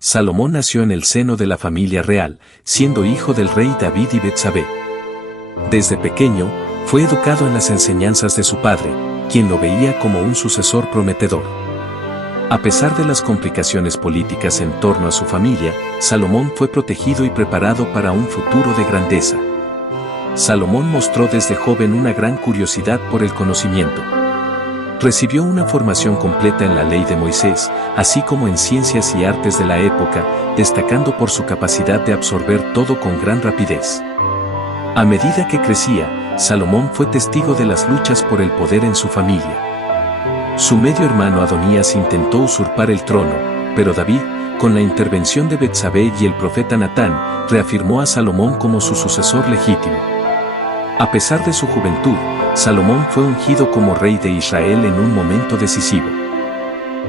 Salomón nació en el seno de la familia real, siendo hijo del rey David y Betsabé. Desde pequeño, fue educado en las enseñanzas de su padre, quien lo veía como un sucesor prometedor. A pesar de las complicaciones políticas en torno a su familia, Salomón fue protegido y preparado para un futuro de grandeza. Salomón mostró desde joven una gran curiosidad por el conocimiento. Recibió una formación completa en la ley de Moisés, así como en ciencias y artes de la época, destacando por su capacidad de absorber todo con gran rapidez. A medida que crecía, Salomón fue testigo de las luchas por el poder en su familia. Su medio hermano Adonías intentó usurpar el trono, pero David, con la intervención de Betsabé y el profeta Natán, reafirmó a Salomón como su sucesor legítimo. A pesar de su juventud, Salomón fue ungido como rey de Israel en un momento decisivo.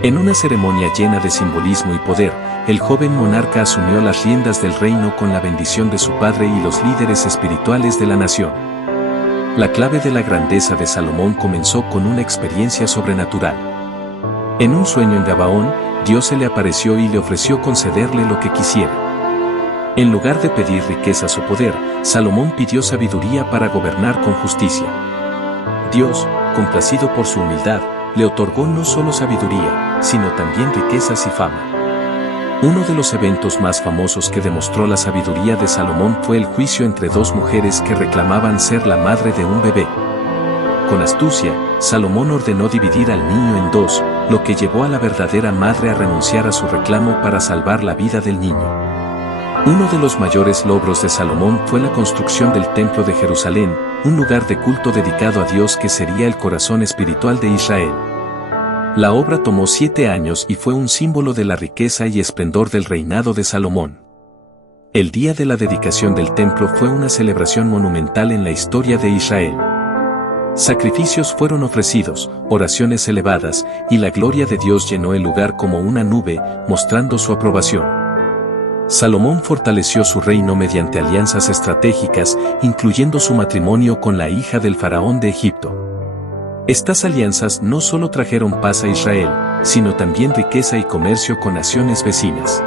En una ceremonia llena de simbolismo y poder, el joven monarca asumió las riendas del reino con la bendición de su padre y los líderes espirituales de la nación. La clave de la grandeza de Salomón comenzó con una experiencia sobrenatural. En un sueño en Gabaón, Dios se le apareció y le ofreció concederle lo que quisiera. En lugar de pedir riquezas o poder, Salomón pidió sabiduría para gobernar con justicia. Dios, complacido por su humildad, le otorgó no solo sabiduría, sino también riquezas y fama. Uno de los eventos más famosos que demostró la sabiduría de Salomón fue el juicio entre dos mujeres que reclamaban ser la madre de un bebé. Con astucia, Salomón ordenó dividir al niño en dos, lo que llevó a la verdadera madre a renunciar a su reclamo para salvar la vida del niño. Uno de los mayores logros de Salomón fue la construcción del Templo de Jerusalén, un lugar de culto dedicado a Dios que sería el corazón espiritual de Israel. La obra tomó 7 años y fue un símbolo de la riqueza y esplendor del reinado de Salomón. El día de la dedicación del templo fue una celebración monumental en la historia de Israel. Sacrificios fueron ofrecidos, oraciones elevadas, y la gloria de Dios llenó el lugar como una nube, mostrando su aprobación. Salomón fortaleció su reino mediante alianzas estratégicas, incluyendo su matrimonio con la hija del faraón de Egipto. Estas alianzas no solo trajeron paz a Israel, sino también riqueza y comercio con naciones vecinas.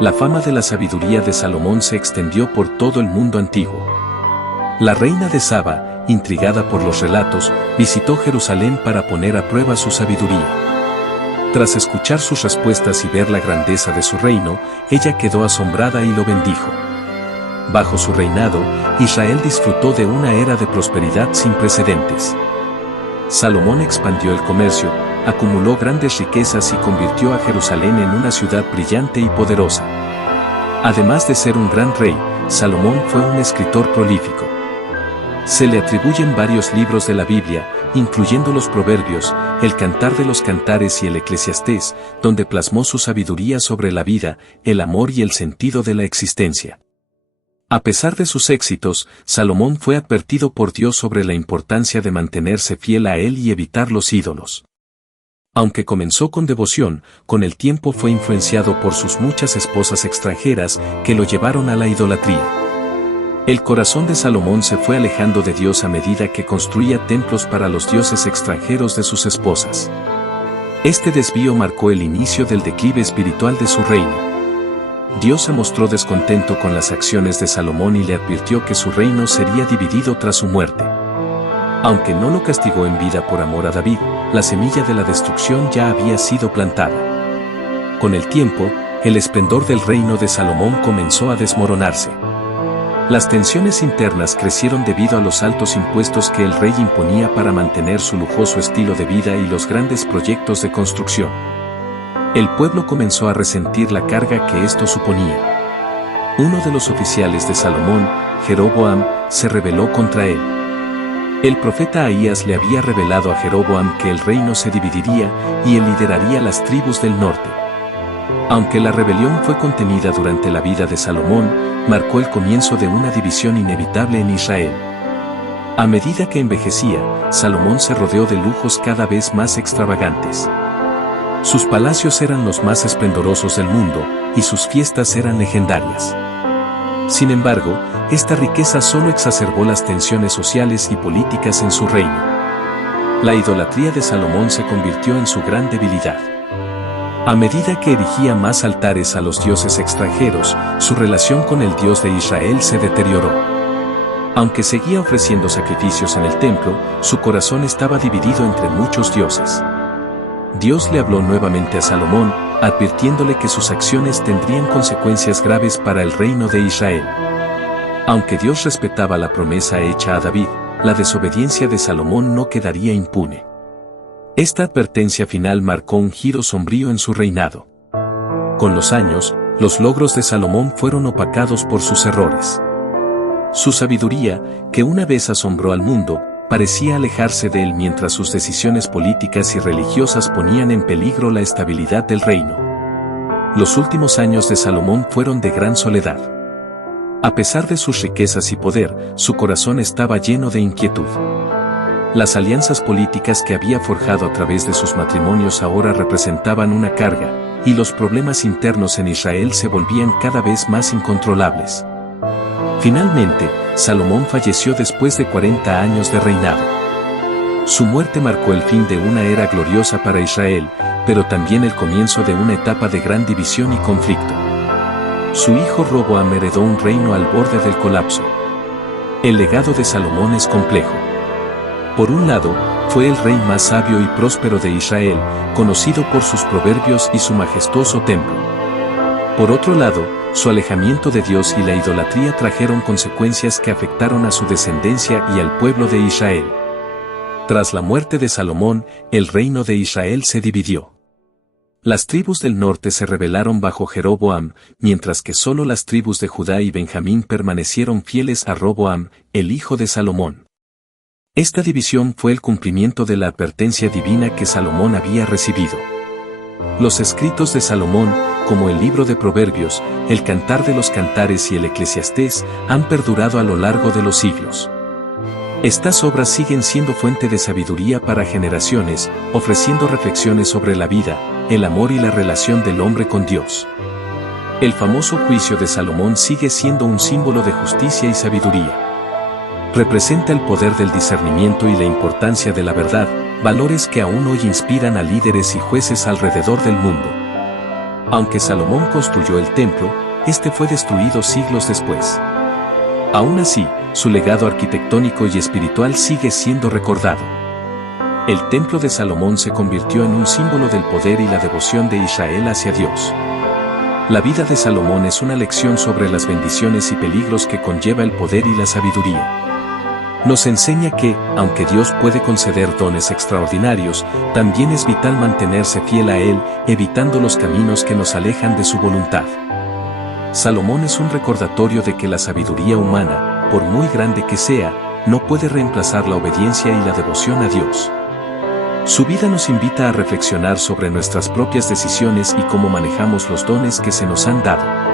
La fama de la sabiduría de Salomón se extendió por todo el mundo antiguo. La reina de Saba, intrigada por los relatos, visitó Jerusalén para poner a prueba su sabiduría. Tras escuchar sus respuestas y ver la grandeza de su reino, ella quedó asombrada y lo bendijo. Bajo su reinado, Israel disfrutó de una era de prosperidad sin precedentes. Salomón expandió el comercio, acumuló grandes riquezas y convirtió a Jerusalén en una ciudad brillante y poderosa. Además de ser un gran rey, Salomón fue un escritor prolífico. Se le atribuyen varios libros de la Biblia, incluyendo los Proverbios, el Cantar de los Cantares y el Eclesiastés, donde plasmó su sabiduría sobre la vida, el amor y el sentido de la existencia. A pesar de sus éxitos, Salomón fue advertido por Dios sobre la importancia de mantenerse fiel a él y evitar los ídolos. Aunque comenzó con devoción, con el tiempo fue influenciado por sus muchas esposas extranjeras que lo llevaron a la idolatría. El corazón de Salomón se fue alejando de Dios a medida que construía templos para los dioses extranjeros de sus esposas. Este desvío marcó el inicio del declive espiritual de su reino. Dios se mostró descontento con las acciones de Salomón y le advirtió que su reino sería dividido tras su muerte. Aunque no lo castigó en vida por amor a David, la semilla de la destrucción ya había sido plantada. Con el tiempo, el esplendor del reino de Salomón comenzó a desmoronarse. Las tensiones internas crecieron debido a los altos impuestos que el rey imponía para mantener su lujoso estilo de vida y los grandes proyectos de construcción. El pueblo comenzó a resentir la carga que esto suponía. Uno de los oficiales de Salomón, Jeroboam, se rebeló contra él. El profeta Ahías le había revelado a Jeroboam que el reino se dividiría y él lideraría las tribus del norte. Aunque la rebelión fue contenida durante la vida de Salomón, marcó el comienzo de una división inevitable en Israel. A medida que envejecía, Salomón se rodeó de lujos cada vez más extravagantes. Sus palacios eran los más esplendorosos del mundo, y sus fiestas eran legendarias. Sin embargo, esta riqueza solo exacerbó las tensiones sociales y políticas en su reino. La idolatría de Salomón se convirtió en su gran debilidad. A medida que erigía más altares a los dioses extranjeros, su relación con el Dios de Israel se deterioró. Aunque seguía ofreciendo sacrificios en el templo, su corazón estaba dividido entre muchos dioses. Dios le habló nuevamente a Salomón, advirtiéndole que sus acciones tendrían consecuencias graves para el reino de Israel. Aunque Dios respetaba la promesa hecha a David, la desobediencia de Salomón no quedaría impune. Esta advertencia final marcó un giro sombrío en su reinado. Con los años, los logros de Salomón fueron opacados por sus errores. Su sabiduría, que una vez asombró al mundo, parecía alejarse de él mientras sus decisiones políticas y religiosas ponían en peligro la estabilidad del reino. Los últimos años de Salomón fueron de gran soledad. A pesar de sus riquezas y poder, su corazón estaba lleno de inquietud. Las alianzas políticas que había forjado a través de sus matrimonios ahora representaban una carga, y los problemas internos en Israel se volvían cada vez más incontrolables. Finalmente, Salomón falleció después de 40 años de reinado. Su muerte marcó el fin de una era gloriosa para Israel, pero también el comienzo de una etapa de gran división y conflicto. Su hijo Roboam heredó un reino al borde del colapso. El legado de Salomón es complejo. Por un lado, fue el rey más sabio y próspero de Israel, conocido por sus proverbios y su majestuoso templo. Por otro lado, su alejamiento de Dios y la idolatría trajeron consecuencias que afectaron a su descendencia y al pueblo de Israel. Tras la muerte de Salomón, el reino de Israel se dividió. Las tribus del norte se rebelaron bajo Jeroboam, mientras que solo las tribus de Judá y Benjamín permanecieron fieles a Roboam, el hijo de Salomón. Esta división fue el cumplimiento de la advertencia divina que Salomón había recibido. Los escritos de Salomón, como el libro de Proverbios, el Cantar de los Cantares y el Eclesiastés, han perdurado a lo largo de los siglos. Estas obras siguen siendo fuente de sabiduría para generaciones, ofreciendo reflexiones sobre la vida, el amor y la relación del hombre con Dios. El famoso juicio de Salomón sigue siendo un símbolo de justicia y sabiduría. Representa el poder del discernimiento y la importancia de la verdad, valores que aún hoy inspiran a líderes y jueces alrededor del mundo. Aunque Salomón construyó el templo, este fue destruido siglos después. Aún así, su legado arquitectónico y espiritual sigue siendo recordado. El templo de Salomón se convirtió en un símbolo del poder y la devoción de Israel hacia Dios. La vida de Salomón es una lección sobre las bendiciones y peligros que conlleva el poder y la sabiduría. Nos enseña que, aunque Dios puede conceder dones extraordinarios, también es vital mantenerse fiel a Él, evitando los caminos que nos alejan de su voluntad. Salomón es un recordatorio de que la sabiduría humana, por muy grande que sea, no puede reemplazar la obediencia y la devoción a Dios. Su vida nos invita a reflexionar sobre nuestras propias decisiones y cómo manejamos los dones que se nos han dado.